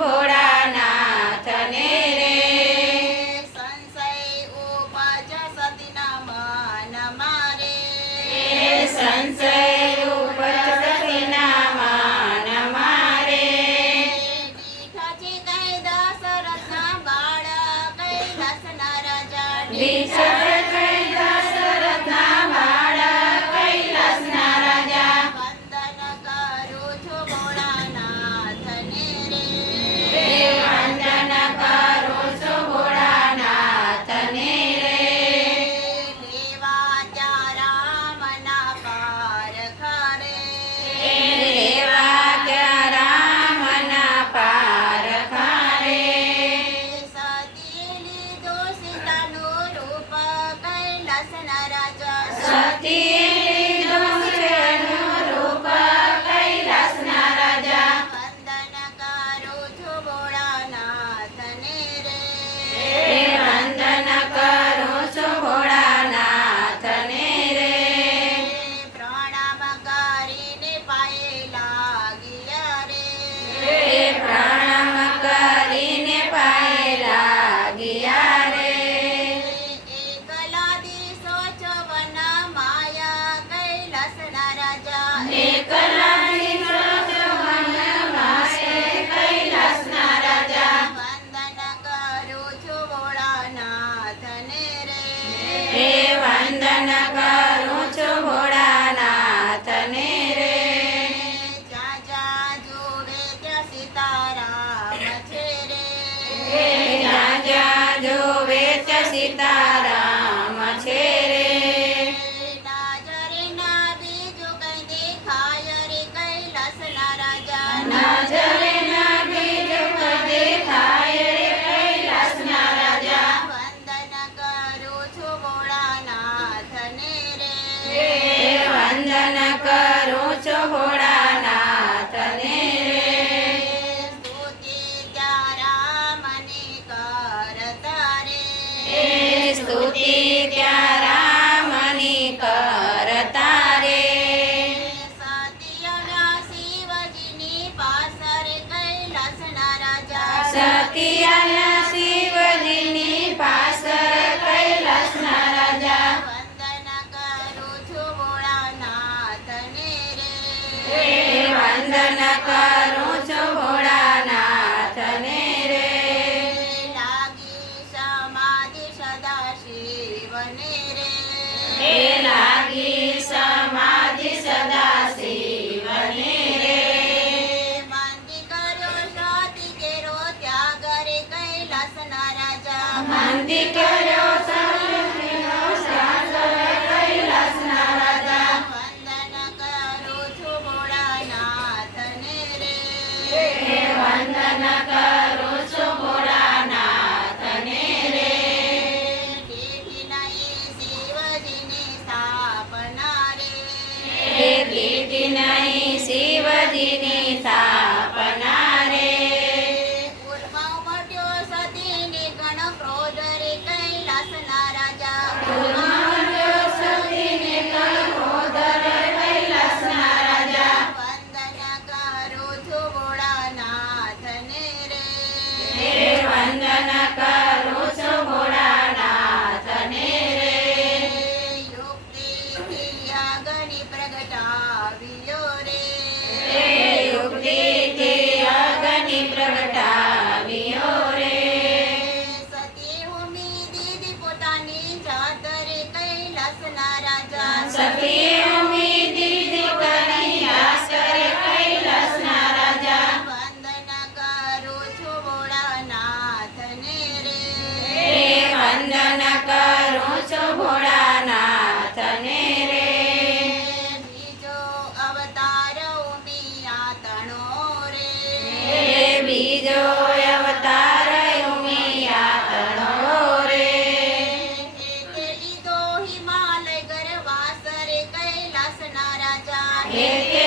ભોળાનાથને રે સંશય ઉપજ સતીના મન મારે સંશય ઉપસતીના માન મારે દીઠાજી કઈ દશરથના બાળ કૈલાસના રાજા દશરથના બાળ કૈલાસના રાજા વંદન કરું છું ભોળાનાથને રે વંદન કરું છું ભોળાનાથને રે લેવા ત્યાં રામના પાર ખરે રેવા ત્યાં રામના પાર ખારે સતી લીધો સીતાનું રૂપ કૈલાસના રાજા સતી લીધું છેનું રૂપ કૈલાસના રાજા વંદન કરું છું ભોળાનાથને રે વંદન કરું છું ભોળાનાથને રે પ્રણામ કરીને પાયે લાગ્યા રે પ્રણામ કરીને પાયે લાગ્યા રે એકલા દિશો ચવન માયા કૈલાસના રાજા એકલા દીઠો વન માસે કૈલાસના રાજા વંદન કરું છું ભોળાનાથને રે વંદન કરું છું ભોળાનાથને રે જ્યાં જ્યાં જોવે ત્યાં સીતારામ છે રે જ્યાં જ્યાં જોવે ત્યાં સીતારામ છે રે નજરે ના બીજું કઈ દેખાય રે કૈલાસના રાજા નજરે ના બીજું કઈ દેખાય રે કૈલાસના રાજા વંદન કરું છું ભોળાનાથને રે વંદન કરું છું ભોળાનાથને રે સ્તુતિ ત્યાં રામની કરતા રે સ્તુતિ ત્યાં રામની કરતા રે સતિયના શિવજીની પાસર કૈલાસના રાજા સતિયાના શિવજીની પાસર કૈલાસના રાજા વંદન કરું છું ભોળાનાથને રે વંદન કરું છું ભોળાનાથને રે લાગી સમાધિ સદા શિવને રે લાગી સમાધિ સદા શિવને રે મંદી કર્યો સતી કેરો ત્યાગ રે કૈલાસના રાજા મંદી કર્યો સતીનો સાગર કૈલાસના રાજા વંદન કરું છું ભોળાનાથને રે વંદન કરું છું ભોળાનાથને રે દીઠી નહીં શિવજીની સ્થાપના રે દીઠી નહીં શિવજીની સ્થાપના રે ઉર્મા ઉમટ્યો સતીને ગણ ક્રોધ રે કૈલાસના રાજા ઉર્માવટ્યો સતીને કળોદર કૈલાસના રાજા વંદન કરું છું ભોળાનાથને રે વંદન કરું છું ભોળાનાથને રે યુક્તિથી અગ્નિ પ્રગટાવ્યો રે યુક્તિથી અગ્નિ પ્રગટાવ્યો રે સતી ઉમી દીદી પોતાની જાત રે કૈલાસના રાજા સતી ઉમી દીદી કરી આસર કૈલાસના રાજા વંદન કરું છું ભોળાનાથને રે વંદન કરું છું ભોળાનાથને રે બીજો અવતાર ઉમી આતણો રે બીજો અવતાર ઉમિયાતણો રે લીધો હિમાલય ગરવાસ રે કૈલાસના રાજા હે